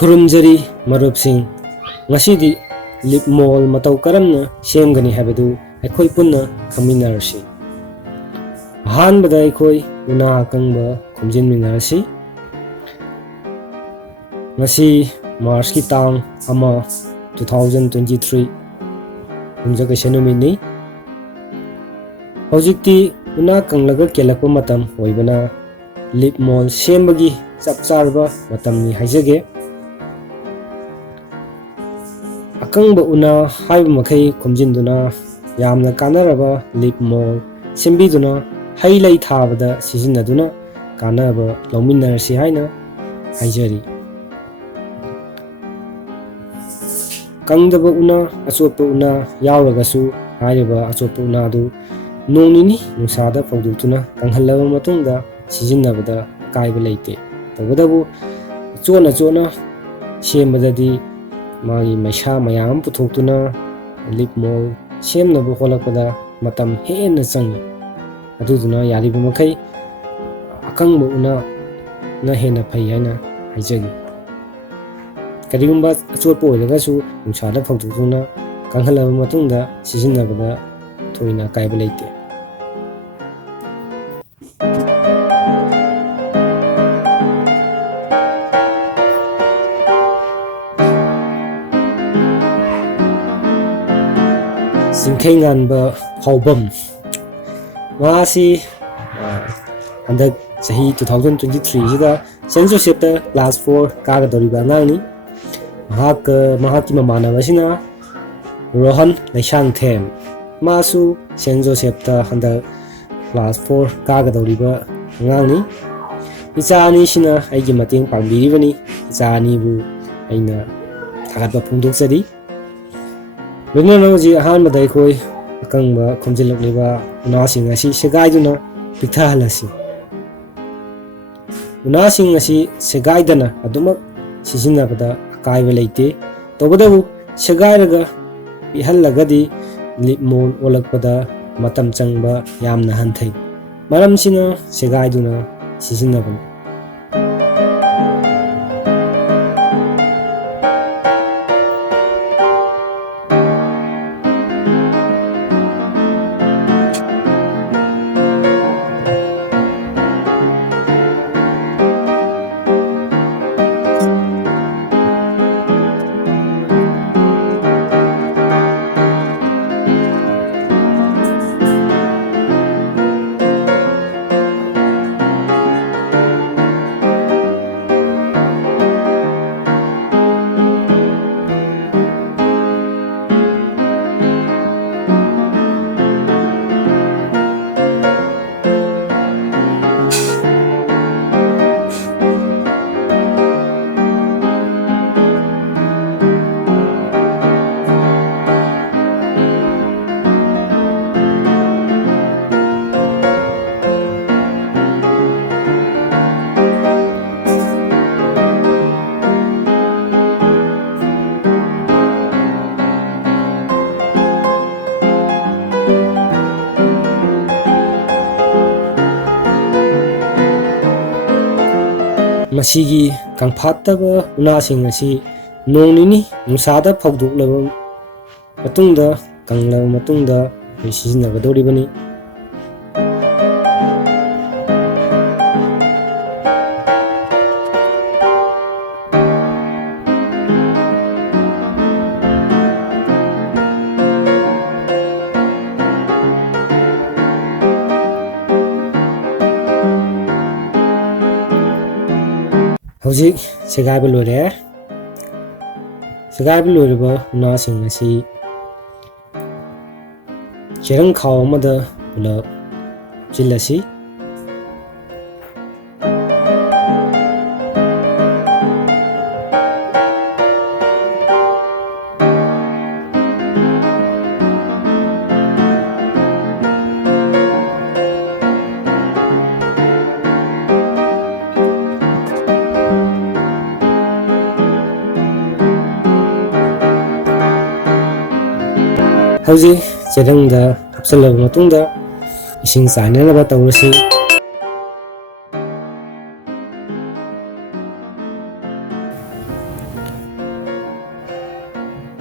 ꯈꯨꯔꯨꯝꯖꯔꯤ ꯃꯔꯨꯞꯁꯤꯡ ꯉꯁꯤꯗꯤ ꯂꯤꯞ ꯃꯣꯜ ꯃꯇꯧ ꯀꯔꯝꯅ ꯁꯦꯝꯒꯅꯤ ꯍꯥꯏꯕꯗꯨ ꯑꯩꯈꯣꯏ ꯄꯨꯟꯅ ꯈꯪꯃꯤꯟꯅꯔꯁꯤ꯫ ꯑꯍꯥꯟꯕꯗ ꯑꯩꯈꯣꯏ ꯎꯅꯥ ꯑꯀꯪꯕ ꯈꯣꯝꯖꯤꯟꯃꯤꯟꯅꯔꯁꯤ꯫ ꯉꯁꯤ ꯃꯥꯔꯆꯀꯤ ꯇꯥꯡ 1, 2023 ꯌꯨꯝꯖꯀꯩꯁ ꯅꯨꯃꯤꯠꯅꯤ꯫ ꯍꯧꯖꯤꯛꯇꯤ ꯎꯅꯥ ꯀꯪꯂꯒ ꯀꯦꯜꯂꯛꯄ ꯃꯇꯝ ꯑꯣꯏꯕꯅ ꯂꯤꯞ ꯃꯣꯜ ꯁꯦꯝꯕꯒꯤ ꯆꯞ ꯆꯥꯔꯕ ꯃꯇꯝꯅꯤ ꯍꯥꯏꯖꯒꯦ꯫ ꯑꯀꯪꯕ ꯎꯅꯥ ꯍꯥꯏꯕ ꯃꯈꯩ ꯈꯣꯝꯖꯤꯟꯗꯨꯅ ꯌꯥꯝꯅ ꯀꯥꯟꯅꯔꯕ ꯂꯤꯞ ꯃꯣꯜ ꯁꯦꯝꯕꯤꯗꯨꯅ ꯍꯩ ꯂꯩ ꯊꯥꯕꯗ ꯁꯤꯖꯤꯟꯅꯗꯨꯅ ꯀꯥꯟꯅꯕ ꯂꯧꯃꯤꯟꯅꯔꯁꯤ ꯍꯥꯏꯅ ꯍꯥꯏꯖꯔꯤ꯫ ꯀꯪꯗꯕ ꯎꯅꯥ, ꯑꯆꯣꯠꯄ ꯎꯅꯥ ꯌꯥꯎꯔꯒꯁꯨ ꯍꯥꯏꯔꯤꯕ ꯑꯆꯣꯠꯄ ꯎꯅꯥꯗꯨ ꯅꯣꯡ ꯅꯤꯅꯤ ꯅꯨꯡꯁꯥꯗ ꯐꯧꯗꯣꯛꯇꯨꯅ ꯀꯪꯍꯜꯂꯕ ꯃꯇꯨꯡꯗ ꯁꯤꯖꯤꯟꯅꯕꯗ ꯑꯀꯥꯏꯕ ꯂꯩꯇꯦ꯫ ꯇꯧꯕꯇꯕꯨ ꯆꯣꯠꯅ ꯁꯦꯝꯕꯗꯗꯤ ꯃꯥꯒꯤ ꯃꯩꯁꯥ ꯃꯌꯥꯝ ꯄꯨꯊꯣꯛꯇꯨꯅ ꯂꯤꯞ ꯃꯣꯜ ꯁꯦꯝꯅꯕ ꯍꯣꯠꯂꯛꯄꯗ ꯃꯇꯝ ꯍꯦꯟꯅ ꯆꯪꯏ꯫ ꯑꯗꯨꯗꯨꯅ ꯌꯥꯔꯤꯕ ꯃꯈꯩ ꯑꯀꯪꯕ ꯎꯅꯥꯅ ꯍꯦꯟꯅ ꯐꯩ ꯍꯥꯏꯅ ꯍꯥꯏꯖꯒꯦ꯫ ꯀꯔꯤꯒꯨꯝꯕ ꯑꯆꯣꯠꯄ ꯑꯣꯏꯔꯒꯁꯨ ꯅꯨꯡꯁꯥꯗ ꯐꯧꯗꯣꯛꯇꯨꯅ ꯀꯪꯍꯜꯂꯕ ꯃꯇꯨꯡꯗ ꯁꯤꯖꯤꯟꯅꯕꯗ ꯊꯣꯏꯅ ꯑꯀꯥꯏꯕ ꯂꯩꯇꯦ꯫ ꯆꯤꯡꯈꯩꯉꯥꯟꯕ ꯐꯥꯎꯕꯝ ꯃꯍꯥꯛꯁꯤ ꯍꯟꯗꯛ ꯆꯍꯤ 2023ꯁꯤꯗ ꯁꯦꯟꯠ ꯖꯣꯁꯦꯞꯇ ꯀ꯭ꯂꯥꯁ 4 ꯀꯥꯒꯗꯧꯔꯤꯕ ꯑꯉꯥꯡꯅꯤ꯫ ꯃꯍꯥꯛꯀꯤ ꯃꯃꯥꯟꯅꯕꯁꯤꯅ ꯔꯣꯍꯟ ꯂꯩꯁꯥꯡꯊꯦꯝ, ꯃꯥꯁꯨ ꯁꯦꯟꯠ ꯖꯣꯁꯦꯞꯇ ꯍꯟꯗꯛ ꯀ꯭ꯂꯥꯁ 4 ꯀꯥꯒꯗꯧꯔꯤꯕ ꯑꯉꯥꯡꯅꯤ꯫ ꯏꯆꯥ ꯑꯅꯤꯁꯤꯅ ꯑꯩꯒꯤ ꯃꯇꯦꯡ ꯄꯥꯡꯕꯤꯔꯤꯕꯅꯤ꯫ ꯏꯆꯥ ꯑꯅꯤꯕꯨ ꯑꯩꯅ ꯊꯥꯒꯠꯄ ꯐꯣꯡꯗꯣꯛꯆꯔꯤ꯫ ꯂꯣꯏꯅꯅ ꯍꯧꯖꯤꯛ ꯑꯍꯥꯟꯕꯗ ꯑꯩꯈꯣꯏ ꯑꯀꯪꯕ ꯈꯣꯝꯖꯤꯜꯂꯛꯂꯤꯕ ꯎꯅꯥꯁꯤꯡ ꯑꯁꯤ ꯁꯦꯒꯥꯏꯗꯨꯅ ꯄꯤꯛꯊꯍꯜꯂꯁꯤ꯫ ꯎꯅꯥꯁꯤꯡ ꯑꯁꯤ ꯁꯦꯒꯥꯏꯗꯅ ꯑꯗꯨꯃꯛ ꯁꯤꯖꯤꯟꯅꯕꯗ ꯑꯀꯥꯏꯕ ꯂꯩꯇꯦ꯫ ꯇꯧꯕꯇꯕꯨ ꯁꯦꯒꯥꯏꯔꯒ ꯄꯤꯛꯍꯜꯂꯒꯗꯤ ꯂꯤꯞ ꯃꯣꯜ ꯑꯣꯜꯂꯛꯄꯗ ꯃꯇꯝ ꯆꯪꯕ ꯌꯥꯝꯅ ꯍꯟꯊꯩ꯫ ꯃꯔꯝꯁꯤꯅ ꯁꯦꯒꯥꯏꯗꯨꯅ ꯁꯤꯖꯤꯟꯅꯕꯅꯤ꯫ ꯃꯁꯤꯒꯤ ꯀꯪꯐꯥꯠꯇꯕ ꯎꯅꯥꯁꯤꯡ ꯑꯁꯤ ꯅꯣꯡ ꯅꯤꯅꯤ ꯅꯨꯡꯁꯥꯗ ꯐꯧꯗꯣꯛꯂꯕ ꯃꯇꯨꯡꯗ ꯀꯪꯂꯕ ꯃꯇꯨꯡꯗ ꯑꯩꯈꯣꯏ ꯁꯤꯖꯤꯟꯅꯒꯗꯧꯔꯤꯕꯅꯤ꯫ ꯍꯧꯖꯤꯛ ꯁꯦꯒꯥꯏꯕ ꯂꯣꯏꯔꯦ꯫ ꯁꯦꯒꯥꯏꯕ ꯂꯣꯏꯔꯕ ꯎꯅꯥꯁꯤꯡ ꯑꯁꯤ ꯆꯦꯔꯪ ꯈꯥꯎ ꯑꯃꯗ ꯄꯨꯂꯞ ꯍꯥꯞꯆꯤꯜꯂꯁꯤ꯫ ꯍꯧꯖꯤꯛ ꯆꯦꯔꯪꯗ ꯍꯥꯞꯆꯤꯜꯂꯕ ꯃꯇꯨꯡꯗ ꯏꯁꯤꯡ ꯆꯥꯏꯅꯅꯕ ꯇꯧꯔꯁꯤ꯫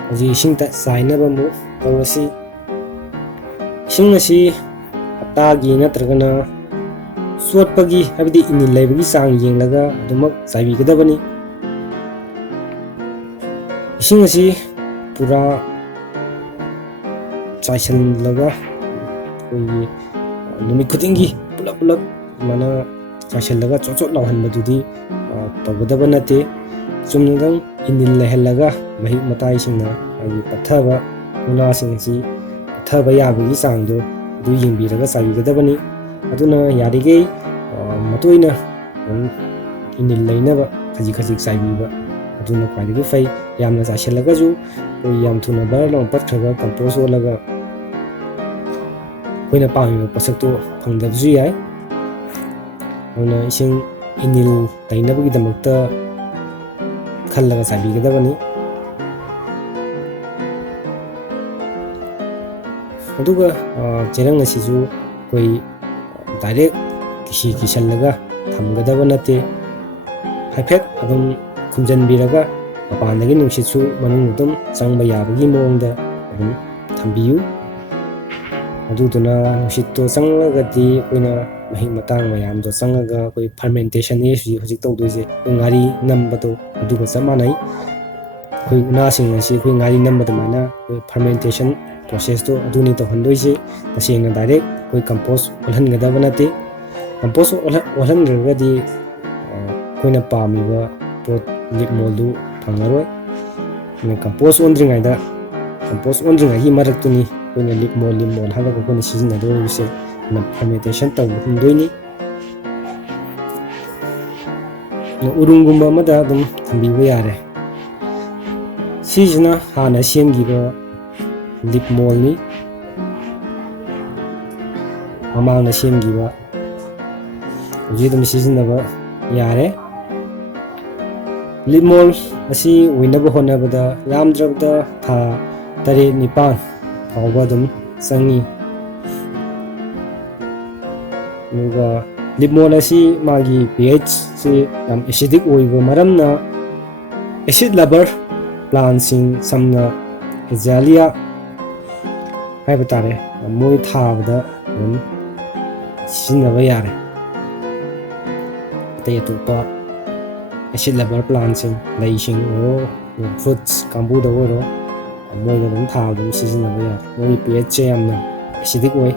ꯍꯧꯖꯤꯛ ꯏꯁꯤꯡ ꯆꯥꯏꯅꯕ ꯑꯃꯨꯛ ꯇꯧꯔꯁꯤ꯫ ꯏꯁꯤꯡ ꯑꯁꯤ ꯍꯞꯇꯥꯒꯤ ꯅꯠꯇ꯭ꯔꯒꯅ ꯆꯣꯠꯄꯒꯤ ꯍꯥꯏꯕꯗꯤ ꯏꯅꯤꯜ ꯂꯩꯕꯒꯤ ꯆꯥꯡ ꯌꯦꯡꯂꯒ ꯑꯗꯨꯃꯛ ꯆꯥꯏꯕꯤꯒꯗꯕꯅꯤ꯫ ꯏꯁꯤꯡ ꯑꯁꯤ ꯄꯨꯔꯥ ꯆꯥꯏꯁꯤꯜꯂꯒ ꯑꯩꯈꯣꯏꯒꯤ ꯅꯨꯃꯤꯠ ꯈꯨꯗꯤꯡꯒꯤ ꯄꯨꯂꯞ ꯑꯗꯨꯃꯥꯏꯅ ꯆꯥꯏꯁꯤꯜꯂꯒ ꯆꯣꯠ ꯆꯣꯠ ꯂꯥꯎꯍꯟꯕꯗꯨꯗꯤ ꯇꯧꯒꯗꯕ ꯅꯠꯇꯦ꯫ ꯆꯨꯝꯅꯗꯪ ꯏꯅꯤꯜ ꯂꯩꯍꯜꯂꯒ ꯃꯍꯤꯛ ꯃꯇꯥꯏꯁꯤꯡꯅ ꯃꯥꯒꯤ ꯄꯠꯊꯕ ꯎꯅꯥꯁꯤꯡ ꯑꯁꯤ ꯄꯠꯊꯕ ꯌꯥꯕꯒꯤ ꯆꯥꯡꯗꯣ ꯑꯗꯨ ꯌꯦꯡꯕꯤꯔꯒ ꯆꯥꯏꯕꯤꯒꯗꯕꯅꯤ꯫ ꯑꯗꯨꯅ ꯌꯥꯔꯤꯈꯩ ꯃꯇꯣꯏꯅ ꯏꯅꯤꯜ ꯂꯩꯅꯕ ꯈꯖꯤꯛ ꯈꯖꯤꯛ ꯆꯥꯏꯕꯤꯕ ꯑꯗꯨꯅ ꯈ꯭ꯋꯥꯏꯗꯒꯤ ꯐꯩ꯫ ꯌꯥꯝꯅ ꯆꯥꯏꯁꯤꯜꯂꯒꯁꯨ ꯑꯩꯈꯣꯏ ꯌꯥꯝ ꯊꯨꯅ ꯕꯔ ꯂꯥꯎꯅ ꯄꯠꯈ꯭ꯔꯒ ꯀꯝꯄꯣꯁ ꯑꯣꯜꯂꯒ ꯑꯩꯈꯣꯏꯅ ꯄꯥꯝꯃꯤꯕ ꯄꯣꯠꯁꯛꯇꯨ ꯐꯪꯗꯕꯁꯨ ꯌꯥꯏ꯫ ꯑꯗꯨꯅ ꯏꯁꯤꯡ ꯏꯅꯤꯜ ꯂꯩꯅꯕꯒꯤꯗꯃꯛꯇ ꯈꯜꯂꯒ ꯆꯥꯏꯕꯤꯒꯗꯕꯅꯤ꯫ ꯑꯗꯨꯒ ꯆꯦꯔꯪ ꯑꯁꯤꯁꯨ ꯑꯩꯈꯣꯏ ꯗꯥꯏꯔꯦꯛ ꯀꯤꯁꯜꯂꯒ ꯊꯝꯒꯗꯕ ꯅꯠꯇꯦ꯫ ꯍꯥꯏꯐꯦꯠ ꯑꯗꯨꯝ ꯈꯨꯝꯖꯤꯟꯕꯤꯔꯒ ꯃꯄꯥꯟꯗꯒꯤ ꯅꯨꯡꯁꯤꯠꯁꯨ ꯃꯅꯨꯡ ꯑꯗꯨꯝ ꯆꯪꯕ ꯌꯥꯕꯒꯤ ꯃꯑꯣꯡꯗ ꯑꯗꯨꯝ ꯊꯝꯕꯤꯌꯨ꯫ ꯑꯗꯨꯗꯨꯅ ꯅꯨꯡꯁꯤꯠꯇꯣ ꯆꯪꯂꯒꯗꯤ ꯑꯩꯈꯣꯏꯅ ꯃꯍꯤꯛ ꯃꯇꯥꯡ ꯃꯌꯥꯝꯗꯣ ꯆꯪꯉꯒ ꯑꯩꯈꯣꯏ ꯐꯔꯃꯦꯟꯇꯦꯁꯟꯅꯤ ꯍꯧꯖꯤꯛ ꯇꯧꯗꯣꯏꯁꯦ꯫ ꯑꯩꯈꯣꯏ ꯉꯥꯔꯤ ꯅꯝꯕꯗꯣ ꯑꯗꯨꯒ ꯆꯞ ꯃꯥꯟꯅꯩ꯫ ꯑꯩꯈꯣꯏ ꯎꯅꯥꯁꯤꯡ ꯑꯁꯤ ꯑꯩꯈꯣꯏ ꯉꯥꯔꯤ ꯅꯝꯕ ꯑꯗꯨꯃꯥꯏꯅ ꯑꯩꯈꯣꯏ ꯐꯔꯃꯦꯟꯇꯦꯁꯟ ꯄ꯭ꯔꯣꯁꯦꯁꯇꯣ ꯑꯗꯨꯅꯤ ꯇꯧꯍꯟꯗꯣꯏꯁꯤ꯫ ꯇꯁꯦꯡꯅ ꯗꯥꯏꯔꯦꯛ ꯑꯩꯈꯣꯏ ꯀꯝꯄꯣꯁ ꯑꯣꯜꯍꯟꯒꯗꯕ ꯅꯠꯇꯦ꯫ ꯀꯝꯄꯣꯁ ꯑꯣꯜꯍꯟꯈ꯭ꯔꯒꯗꯤ ꯑꯩꯈꯣꯏꯅ ꯄꯥꯝꯃꯤꯕ ꯄꯣꯠ ꯂꯤꯞ ꯃꯣꯜꯗꯨ ꯐꯪꯉꯔꯣꯏ꯫ ꯀꯝꯄꯣꯁ ꯑꯣꯟꯗ꯭ꯔꯤꯉꯩꯒꯤ ꯃꯔꯛꯇꯨꯅꯤ ꯑꯩꯈꯣꯏꯅ ꯂꯤꯞ ꯃꯣꯜ ꯍꯥꯏꯔꯒ ꯑꯩꯈꯣꯏꯅ ꯁꯤꯖꯤꯟꯅꯗꯣꯔꯤꯕꯁꯦ꯫ ꯐꯔꯃꯦꯟꯇꯦꯁꯟ ꯇꯧꯍꯟꯗꯣꯏꯅꯤ꯫ ꯎꯔꯨꯝꯒꯨꯝꯕ ꯑꯃꯗ ꯑꯗꯨꯝ ꯊꯝꯕꯤꯕ ꯌꯥꯔꯦ꯫ ꯁꯤꯁꯤꯅ ꯍꯥꯟꯅ ꯁꯦꯝꯈꯤꯕ ꯂꯤꯞ ꯃꯣꯜꯅꯤ, ꯃꯃꯥꯡꯗ ꯁꯦꯝꯈꯤꯕ꯫ ꯍꯧꯖꯤꯛ ꯑꯗꯨꯝ ꯁꯤꯖꯤꯟꯅꯕ ꯌꯥꯔꯦ꯫ ꯂꯤꯞ ꯃꯣꯜ ꯑꯁꯤ ꯑꯣꯏꯅꯕ ꯍꯣꯠꯅꯕꯗ ꯌꯥꯝꯗ꯭ꯔꯕꯗ ꯊꯥ 7-9 ꯐꯥꯎꯕ ꯑꯗꯨꯝ ꯆꯪꯏ꯫ ꯑꯗꯨꯒ ꯂꯤꯞ ꯃꯣꯜ ꯑꯁꯤ ꯃꯥꯒꯤ pHꯁꯤ ꯌꯥꯝ ꯑꯦꯁꯤꯗꯤꯛ ꯑꯣꯏꯕ ꯃꯔꯝꯅ ꯑꯦꯁꯤഡ് ꯂꯚꯔ ꯄ꯭ꯂꯥꯟꯁꯤꯡ ꯁꯝꯅ ꯑꯦꯖꯥꯂꯤꯌꯥ ꯍꯥꯏꯕ ꯇꯥꯔꯦ, ꯃꯣꯏ ꯊꯥꯕꯗ ꯑꯗꯨꯝ ꯁꯤꯖꯤꯟꯅꯕ ꯌꯥꯔꯦ꯫ ꯑꯇꯩ ꯑꯇꯣꯞꯄ ꯑꯦꯁꯤഡ് ꯂꯚꯔ ꯄ꯭ꯂꯥꯟꯁꯤꯡ, ꯂꯩꯁꯤꯡ ꯑꯣꯏꯔꯣ, ꯐ꯭ꯔꯨꯠꯁ ꯀꯥꯡꯕꯨꯗ ꯑꯣꯏꯔꯣ, ꯃꯣꯏꯗ ꯑꯗꯨꯝ ꯊꯥꯕꯗ ꯑꯗꯨꯝ ꯁꯤꯖꯤꯟꯅꯕ ꯌꯥꯔꯦ꯫ ꯃꯣꯏꯒꯤ pHꯁꯦ ꯌꯥꯝꯅ ꯑꯦꯁꯤꯗꯤꯛ ꯑꯣꯏ꯫